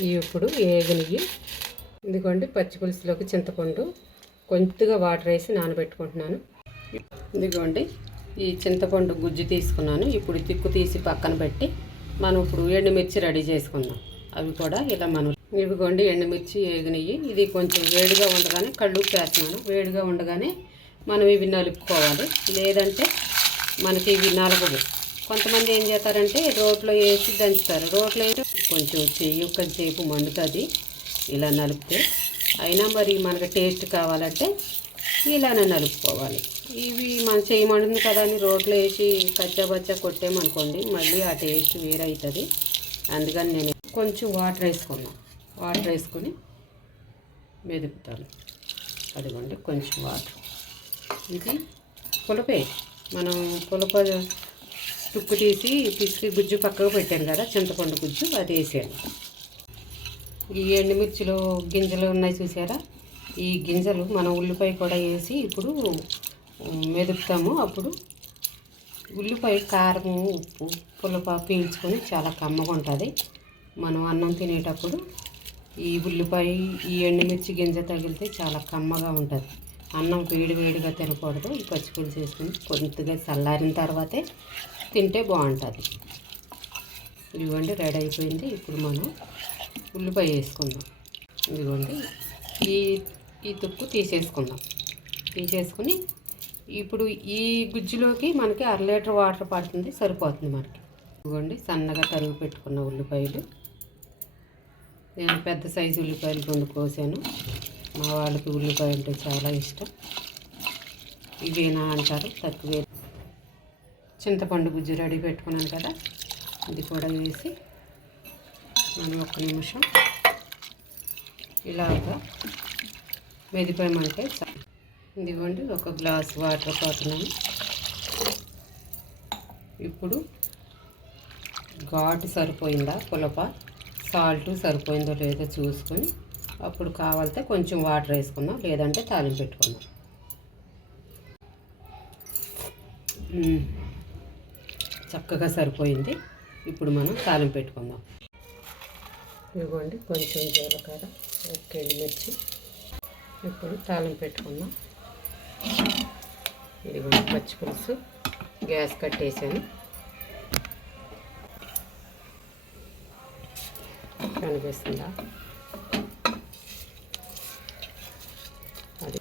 ఇవి ఇప్పుడు ఏగనివి. ఇదిగోండి పచ్చి పులుసులోకి చింతపండు కొంచెంగా వాటర్ వేసి నానబెట్టుకుంటున్నాను. ఇదిగోండి ఈ చింతపండు గుజ్జు తీసుకున్నాను. ఇప్పుడు తిక్కు తీసి పక్కన పెట్టి మనం ఇప్పుడు ఎండుమిర్చి రెడీ చేసుకుందాం. అవి కూడా ఇలా మనం ఇవిగోండి ఎండుమిర్చి ఏగినవి. ఇది కొంచెం వేడిగా ఉండగానే కళ్ళుప్పు వేస్తున్నాను. వేడిగా ఉండగానే మనం ఇవి నలుపుకోవాలి, లేదంటే మనకి ఇవి నలగవు. కొంతమంది ఏం చేస్తారంటే రోట్లో వేసి దంచుతారు. రోట్లో వేసి కొంచెం చెయ్యి సేపు మండుతుంది ఇలా నలిపితే. అయినా మరి మనకు టేస్ట్ కావాలంటే ఇలానే నలుపుకోవాలి. ఇవి మన చెయ్యి మండుతుంది కదా అని రోట్లో వేసి కచ్చాబచ్చా కొట్టేమనుకోండి మళ్ళీ ఆ టేస్ట్ వేరవుతుంది. అందుకని నేను కొంచెం వాటర్ వేసుకున్నాను. వాటర్ వేసుకొని మెదుపుతాను. అదిగోండి కొంచెం వాటర్. ఇది పులపే. మనం పులప తుక్కు తీసి పిసికి గుజ్జు పక్కకు పెట్టాను కదా, చింతపండు గుజ్జు, అది వేసాను. ఈ ఎండుమిర్చిలో గింజలు ఉన్నాయి చూసారా, ఈ గింజలు మనం ఉల్లిపాయ కూడా వేసి ఇప్పుడు మెదుపుతాము. అప్పుడు ఉల్లిపాయ కారము ఉప్పు పులప పీల్చుకొని చాలా కమ్మగా ఉంటుంది. మనం అన్నం తినేటప్పుడు ఈ ఉల్లిపాయ ఈ ఎండుమిర్చి గింజ తగిలితే చాలా కమ్మగా ఉంటుంది. అన్నం వేడిగా తినకూడదు. ఈ పచ్చిపులుసు వేసుకొని కొద్దిగా చల్లారిన తర్వాతే తింటే బాగుంటుంది. ఇదిగోండి రెడీ అయిపోయింది. ఇప్పుడు మనం ఉల్లిపాయ వేసుకుందాం. ఇదిగోండి ఈ తుక్కు తీసేసుకుని ఇప్పుడు ఈ గుజ్జులోకి మనకి 1/2 లీటర్ వాటర్ పడుతుంది, సరిపోతుంది మనకి. ఇదిగోండి సన్నగా తరిగి పెట్టుకున్న ఉల్లిపాయలు. నేను పెద్ద సైజు ఉల్లిపాయలు 2 కోసాను. మా వాళ్ళకి ఉల్లిపాయ అంటే చాలా ఇష్టం. ఇవేనా అంటారు, తక్కువే. చింతపండు గుజ్జు రెడీ పెట్టుకున్నాను కదా, ఇది కూడా వేసి మనం 1 నిమిషం ఇలాగా మెదిపోయమంటే ఇదిగోండి 1 గ్లాస్ వాటర్ పోతున్నాను. ఇప్పుడు ఘాటు సరిపోయిందా పులప, సాల్ట్ సరిపోయిందో లేదో చూసుకొని అప్పుడు కావాలితే కొంచెం వాటర్ వేసుకుందాం, లేదంటే తాలింపు పెట్టుకుందాం. చక్కగా సరిపోయింది. ఇప్పుడు మనం తాలింపు పెట్టుకుందాం. ఇదిగోండి కొంచెం జీలకర్ర, 1 ఎండుమిర్చి. ఇప్పుడు తాలింపు పెట్టుకుందాం. ఇదిగోండి పచ్చి పులుసు గ్యాస్ కట్టేసాను. కనిపిస్తుందా? అది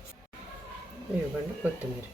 ఇవ్వండి కొత్తిమీర.